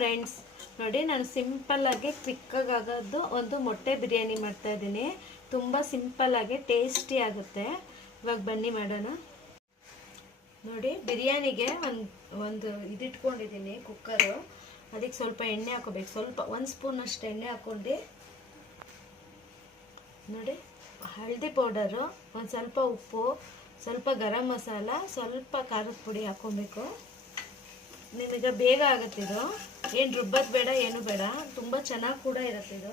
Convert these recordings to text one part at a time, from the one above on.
Friends, ನೋಡಿ ನಾನು ಸಿಂಪಲ್ಲಾಗಿ ಕ್ವಿಕ್ಕಾಗಿ ಆಗೋದು ಒಂದು ಮೊಟ್ಟೆ ಬಿರಿಯಾನಿ ಮಾಡ್ತಾಯಿದ್ದೀನಿ. ತುಂಬ ಸಿಂಪಲ್ಲಾಗಿ ಟೇಸ್ಟಿ ಆಗುತ್ತೆ. ಇವಾಗ ಬನ್ನಿ ಮಾಡೋಣ. ನೋಡಿ, ಬಿರಿಯಾನಿಗೆ ಒಂದು ಇದಿಟ್ಕೊಂಡಿದ್ದೀನಿ ಕುಕ್ಕರು. ಅದಕ್ಕೆ ಸ್ವಲ್ಪ ಎಣ್ಣೆ ಹಾಕೋಬೇಕು. ಸ್ವಲ್ಪ 1 ಸ್ಪೂನ್ ಅಷ್ಟು ಎಣ್ಣೆ ಹಾಕ್ಕೊಂಡು, ನೋಡಿ ಹಳದಿ ಪೌಡರು, ಒಂದು ಸ್ವಲ್ಪ ಉಪ್ಪು, ಸ್ವಲ್ಪ ಗರಂ ಮಸಾಲ, ಸ್ವಲ್ಪ ಖಾರದ ಪುಡಿ ಹಾಕ್ಕೊಬೇಕು. ನಿಮಗೆ ಬೇಗ ಆಗುತ್ತಿದು, ಏನು ರುಬ್ಬದು ಬೇಡ, ಏನು ಬೇಡ, ತುಂಬ ಚೆನ್ನಾಗಿ ಕೂಡ ಇರುತ್ತಿದು.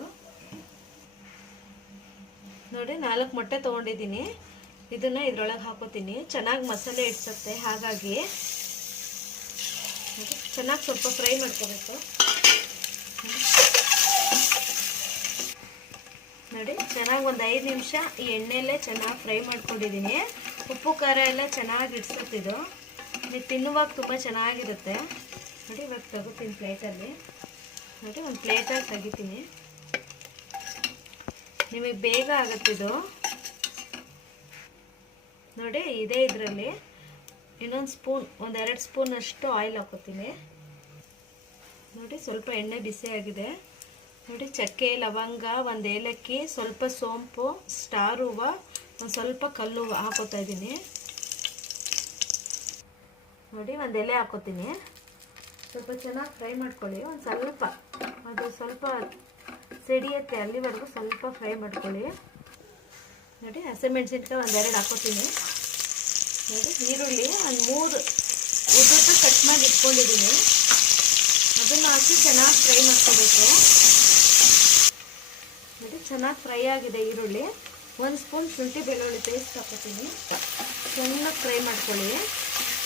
ನೋಡಿ 4 ಮೊಟ್ಟೆ ತೊಗೊಂಡಿದ್ದೀನಿ. ಇದನ್ನು ಇದ್ರೊಳಗೆ ಹಾಕೋತೀನಿ. ಚೆನ್ನಾಗಿ ಮಸಾಲೆ ಇಡ್ಸುತ್ತೆ, ಹಾಗಾಗಿ ಚೆನ್ನಾಗಿ ಸ್ವಲ್ಪ ಫ್ರೈ ಮಾಡ್ಕೋಬೇಕು. ನೋಡಿ ಚೆನ್ನಾಗಿ ಒಂದು 5 ನಿಮಿಷ ಈ ಎಣ್ಣೆಯಲ್ಲೇ ಚೆನ್ನಾಗಿ ಫ್ರೈ ಮಾಡ್ಕೊಂಡಿದ್ದೀನಿ. ಉಪ್ಪು ಖಾರ ಎಲ್ಲ ಚೆನ್ನಾಗಿ ಇಡ್ಸುತ್ತಿದ್ದು, ನೀವು ತಿನ್ನುವಾಗ ತುಂಬ ಚೆನ್ನಾಗಿರುತ್ತೆ. ನೋಡಿ ಇವಾಗ ತಗೋತೀನಿ ಪ್ಲೇಟಲ್ಲಿ. ನೋಡಿ ಒಂದು ಪ್ಲೇಟಾಗಿ ತೆಗಿತೀನಿ. ನಿಮಗೆ ಬೇಗ ಆಗುತ್ತಿದ್ದು. ನೋಡಿ ಇದೇ ಇದರಲ್ಲಿ ಇನ್ನೊಂದು ಸ್ಪೂನ್, 1-2 ಸ್ಪೂನ್ ಅಷ್ಟು ಆಯಿಲ್ ಹಾಕೋತೀನಿ. ನೋಡಿ ಸ್ವಲ್ಪ ಎಣ್ಣೆ ಬಿಸಿ ಆಗಿದೆ. ನೋಡಿ ಚಕ್ಕೆ, ಲವಂಗ, 1 ಏಲಕ್ಕಿ, ಸ್ವಲ್ಪ ಸೋಂಪು, ಸ್ಟಾರ್ ಹೂವು, ಒಂದು ಸ್ವಲ್ಪ ಕಲ್ಲು ಹೂವು ಹಾಕೋತಾ ಇದ್ದೀನಿ. ನೋಡಿ 1 ಎಲೆ ಹಾಕೋತೀನಿ. ಸ್ವಲ್ಪ ಚೆನ್ನಾಗಿ ಫ್ರೈ ಮಾಡ್ಕೊಳ್ಳಿ. ಒಂದು ಸ್ವಲ್ಪ ಅದು ಸ್ವಲ್ಪ ಸಿಡಿಯುತ್ತೆ ಅಲ್ಲಿವರೆಗೂ ಸ್ವಲ್ಪ ಫ್ರೈ ಮಾಡ್ಕೊಳ್ಳಿ. ನೋಡಿ ಹಸಿಮೆಣಸಿನ್ಕಾಯಿ 1-2 ಹಾಕೋತೀನಿ. ನೋಡಿ ಈರುಳ್ಳಿ ಒಂದು 3 ಉದ್ದುದ್ದು ಕಟ್ ಮಾಡಿ ಇಟ್ಕೊಂಡಿದ್ದೀನಿ. ಅದನ್ನು ಹಾಕಿ ಚೆನ್ನಾಗಿ ಫ್ರೈ ಮಾಡ್ಕೋಬೇಕು. ನೋಡಿ ಚೆನ್ನಾಗಿ ಫ್ರೈ ಆಗಿದೆ ಈರುಳ್ಳಿ. 1 ಸ್ಪೂನ್ ಶುಂಠಿ ಬೆಳ್ಳುಳ್ಳಿ ಪೇಸ್ಟ್ ಹಾಕೋತೀನಿ. ಚೆನ್ನಾಗಿ ಫ್ರೈ ಮಾಡ್ಕೊಳ್ಳಿ.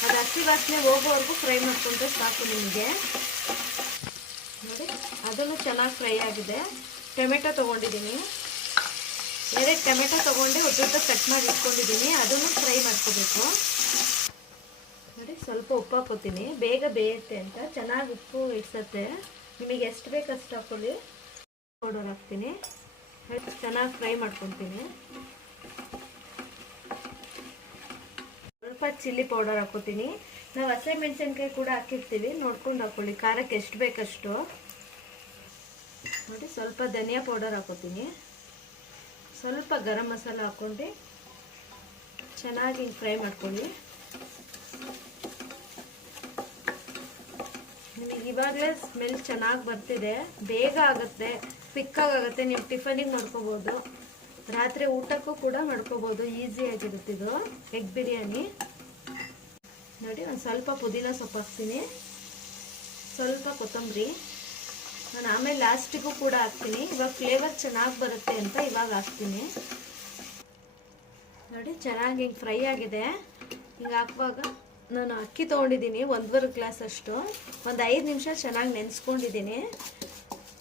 ಅದು ಹಸಿ ವಾಸನೆ ಹೋಗೋವರೆಗೂ ಫ್ರೈ ಮಾಡ್ಕೊಂಡ್ರೆ ಸಾಕು ನಿಮಗೆ. ನೋಡಿ ಅದನ್ನು ಚೆನ್ನಾಗಿ ಫ್ರೈ ಆಗಿದೆ. ಟೊಮೆಟೊ ತೊಗೊಂಡಿದ್ದೀನಿ. 2 ಟೊಮೆಟೊ ತೊಗೊಂಡು ಉದ್ದುದ್ದ ಕಟ್ ಮಾಡಿ ಇಟ್ಕೊಂಡಿದ್ದೀನಿ. ಅದನ್ನು ಫ್ರೈ ಮಾಡ್ಕೋಬೇಕು. ನೋಡಿ ಸ್ವಲ್ಪ ಉಪ್ಪು ಹಾಕೋತೀನಿ, ಬೇಗ ಬೇಯುತ್ತೆ ಅಂತ. ಚೆನ್ನಾಗಿ ಉಪ್ಪು ಇಡ್ಸತ್ತೆ. ನಿಮಗೆ ಎಷ್ಟು ಬೇಕು ಅಷ್ಟು ಹಾಕೊಳ್ಳಿ. ಪೌಡರ್ ಹಾಕ್ತೀನಿ. ಚೆನ್ನಾಗಿ ಫ್ರೈ ಮಾಡ್ಕೊತೀನಿ. ಸ್ವಲ್ಪ ಚಿಲ್ಲಿ ಪೌಡರ್ ಹಾಕೋತೀನಿ. ನಾವು ಹಸಿಮೆಣಸಿನ್ಕಾಯಿ ಕೂಡ ಹಾಕಿರ್ತೀವಿ, ನೋಡ್ಕೊಂಡು ಹಾಕೊಳ್ಳಿ ಖಾರಕ್ಕೆ ಎಷ್ಟು ಬೇಕಷ್ಟು. ನೋಡಿ ಸ್ವಲ್ಪ ಧನಿಯಾ ಪೌಡರ್ ಹಾಕೋತೀನಿ. ಸ್ವಲ್ಪ ಗರಂ ಮಸಾಲ ಹಾಕ್ಕೊಂಡು ಚೆನ್ನಾಗಿ ಫ್ರೈ ಮಾಡ್ಕೊಳ್ಳಿ. ನಿಮಗೆ ಇವಾಗಲೇ ಸ್ಮೆಲ್ ಚೆನ್ನಾಗಿ ಬರ್ತಿದೆ. ಬೇಗ ಆಗುತ್ತೆ, ಕ್ವಿಕ್ಕಾಗಿ ಆಗುತ್ತೆ. ನೀವು ಟಿಫನಿಗೆ ಮಾಡ್ಕೋಬೋದು, ರಾತ್ರಿ ಊಟಕ್ಕೂ ಕೂಡ ಮಾಡ್ಕೋಬೋದು. ಈಸಿಯಾಗಿರುತ್ತಿದ್ದು ಎಗ್ ಬಿರಿಯಾನಿ. ನೋಡಿ ಒಂದು ಸ್ವಲ್ಪ ಪುದೀನ ಸೊಪ್ಪು ಹಾಕ್ತೀನಿ, ಸ್ವಲ್ಪ ಕೊತ್ತಂಬರಿ. ನಾನು ಆಮೇಲೆ ಲಾಸ್ಟಿಗೂ ಕೂಡ ಹಾಕ್ತೀನಿ. ಇವಾಗ ಫ್ಲೇವರ್ ಚೆನ್ನಾಗಿ ಬರುತ್ತೆ ಅಂತ ಇವಾಗ ಹಾಕ್ತೀನಿ. ನೋಡಿ ಚೆನ್ನಾಗಿ ಹಿಂಗೆ ಫ್ರೈ ಆಗಿದೆ. ಹಿಂಗೆ ಹಾಕುವಾಗ ನಾನು ಅಕ್ಕಿ ತೊಗೊಂಡಿದ್ದೀನಿ 1.25 ಗ್ಲಾಸ್ ಅಷ್ಟು. ಒಂದು 5 ನಿಮಿಷ ಚೆನ್ನಾಗಿ ನೆನೆಸ್ಕೊಂಡಿದ್ದೀನಿ.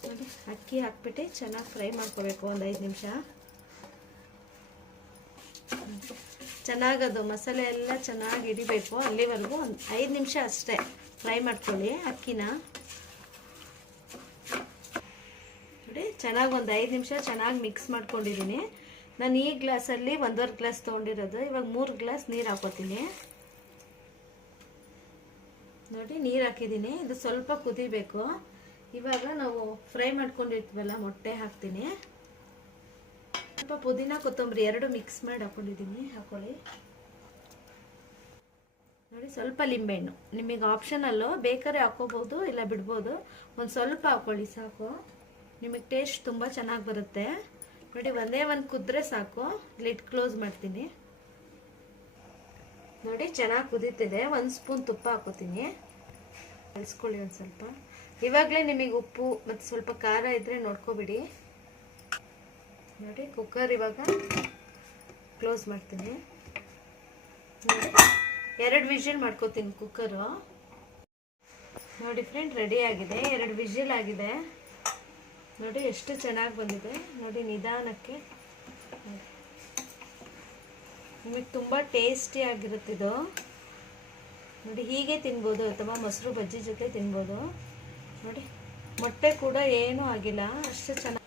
ನೋಡಿ ಅಕ್ಕಿ ಹಾಕ್ಬಿಟ್ಟು ಚೆನ್ನಾಗಿ ಫ್ರೈ ಮಾಡ್ಕೋಬೇಕು ಒಂದು 5 ನಿಮಿಷ. ಚೆನ್ನಾಗದು ಮಸಾಲೆ ಎಲ್ಲ ಚೆನ್ನಾಗಿ ಹಿಡಿಬೇಕು. ಅಲ್ಲಿವರೆಗೂ ಒಂದು 5 ನಿಮಿಷ ಅಷ್ಟೇ ಫ್ರೈ ಮಾಡ್ಕೊಳ್ಳಿ ಅಕ್ಕಿನ. ನೋಡಿ ಚೆನ್ನಾಗಿ ಒಂದು 5 ನಿಮಿಷ ಚೆನ್ನಾಗಿ ಮಿಕ್ಸ್ ಮಾಡ್ಕೊಂಡಿದ್ದೀನಿ. ನಾನು ಈ ಗ್ಲಾಸಲ್ಲಿ 1.25 ಗ್ಲಾಸ್ ತೊಗೊಂಡಿರೋದು. ಇವಾಗ 3 ಗ್ಲಾಸ್ ನೀರು ಹಾಕೋತೀನಿ. ನೋಡಿ ನೀರು ಹಾಕಿದ್ದೀನಿ. ಇದು ಸ್ವಲ್ಪ ಕುದಿಬೇಕು. ಇವಾಗ ನಾವು ಫ್ರೈ ಮಾಡ್ಕೊಂಡಿರ್ತೀವಲ್ಲ ಮೊಟ್ಟೆ ಹಾಕ್ತೀನಿ. ಸ್ವಲ್ಪ ಪುದೀನ ಕೊತ್ತಂಬರಿ 2 ಮಿಕ್ಸ್ ಮಾಡಿ ಹಾಕೊಂಡಿದ್ದೀನಿ, ಹಾಕೊಳ್ಳಿ. ನೋಡಿ ಸ್ವಲ್ಪ ಲಿಂಬೆಹಣ್ಣು ನಿಮಗೆ ಆಪ್ಷನಲ್ಲು, ಬೇಕಾದ್ರೆ ಹಾಕೋಬೋದು ಇಲ್ಲ ಬಿಡ್ಬೋದು. ಒಂದು ಸ್ವಲ್ಪ ಹಾಕೊಳ್ಳಿ ಸಾಕು. ನಿಮಗೆ ಟೇಸ್ಟ್ ತುಂಬ ಚೆನ್ನಾಗಿ ಬರುತ್ತೆ. ನೋಡಿ ಒಂದೇ ಒಂದು ಕುದ್ರೆ ಸಾಕು. ಲಿಡ್ ಕ್ಲೋಸ್ ಮಾಡ್ತೀನಿ. ನೋಡಿ ಚೆನ್ನಾಗಿ ಕುದೀತಿದೆ. 1 ಸ್ಪೂನ್ ತುಪ್ಪ ಹಾಕೋತೀನಿ. ಕಲಿಸ್ಕೊಳ್ಳಿ ಒಂದು ಸ್ವಲ್ಪ. ಇವಾಗಲೇ ನಿಮಗೆ ಉಪ್ಪು ಮತ್ತು ಸ್ವಲ್ಪ ಖಾರ ಇದ್ದರೆ ನೋಡ್ಕೊಬಿಡಿ. ನೋಡಿ ಕುಕ್ಕರ್ ಇವಾಗ ಕ್ಲೋಸ್ ಮಾಡ್ತೀನಿ. ನೋಡಿ 2 ವಿಜಿಲ್ ಮಾಡ್ಕೋತೀನಿ ಕುಕ್ಕರು. ನೋಡಿ ಫ್ರೆಂಡ್ ರೆಡಿ ಆಗಿದೆ. 2 ವಿಜಿಲ್ ಆಗಿದೆ. ನೋಡಿ ಎಷ್ಟು ಚೆನ್ನಾಗಿ ಬಂದಿದೆ. ನೋಡಿ ನಿಧಾನಕ್ಕೆ. ನಿಮಗೆ ತುಂಬ ಟೇಸ್ಟಿ ಆಗಿರುತ್ತಿದ್ದು. ನೋಡಿ ಹೀಗೆ ತಿನ್ಬೋದು ಅಥವಾ ಮೊಸರು ಬಜ್ಜಿ ಜೊತೆ ತಿನ್ಬೋದು. ನೋಡಿ ಮೊಟ್ಟೆ ಕೂಡ ಏನೂ ಆಗಿಲ್ಲ, ಅಷ್ಟು ಚೆನ್ನಾಗಿ.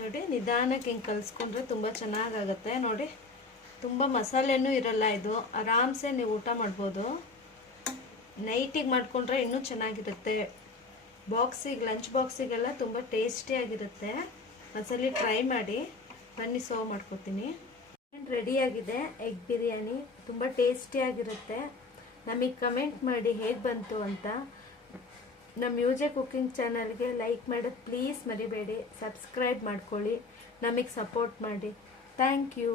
ನೋಡಿ ನಿಧಾನಕ್ಕೆ ಹಿಂಗೆ ಕಲಿಸ್ಕೊಂಡ್ರೆ ತುಂಬ ಚೆನ್ನಾಗಾಗುತ್ತೆ. ನೋಡಿ ತುಂಬ ಮಸಾಲೆನೂ ಇರಲ್ಲ. ಇದು ಆರಾಮ್ಸೆ ನೀವು ಊಟ ಮಾಡ್ಬೋದು. ನೈಟಿಗೆ ಮಾಡಿಕೊಂಡ್ರೆ ಇನ್ನೂ ಚೆನ್ನಾಗಿರುತ್ತೆ. ಬಾಕ್ಸಿಗೆ ಲಂಚ್ ಬಾಕ್ಸಿಗೆಲ್ಲ ತುಂಬ ಟೇಸ್ಟಿಯಾಗಿರುತ್ತೆ. ಒಂದ್ಸಲಿ ಟ್ರೈ ಮಾಡಿ. ಬನ್ನಿ ಸರ್ವ್ ಮಾಡ್ಕೊತೀನಿ. ರೆಡಿಯಾಗಿದೆ ಎಗ್ ಬಿರಿಯಾನಿ. ತುಂಬ ಟೇಸ್ಟಿಯಾಗಿರುತ್ತೆ. ನಮಗೆ ಕಮೆಂಟ್ ಮಾಡಿ ಹೇಗೆ ಬಂತು ಅಂತ. ನಮ್ಮ ಮ್ಯೂಸಿಕ್ ಕುಕ್ಕಿಂಗ್ ಚಾನಲ್ಗೆ ಲೈಕ್ ಮಾಡೋದು ಪ್ಲೀಸ್ ಮರಿಬೇಡಿ. ಸಬ್ಸ್ಕ್ರೈಬ್ ಮಾಡ್ಕೊಳ್ಳಿ. ನಮಗೆ ಸಪೋರ್ಟ್ ಮಾಡಿ. Thank you.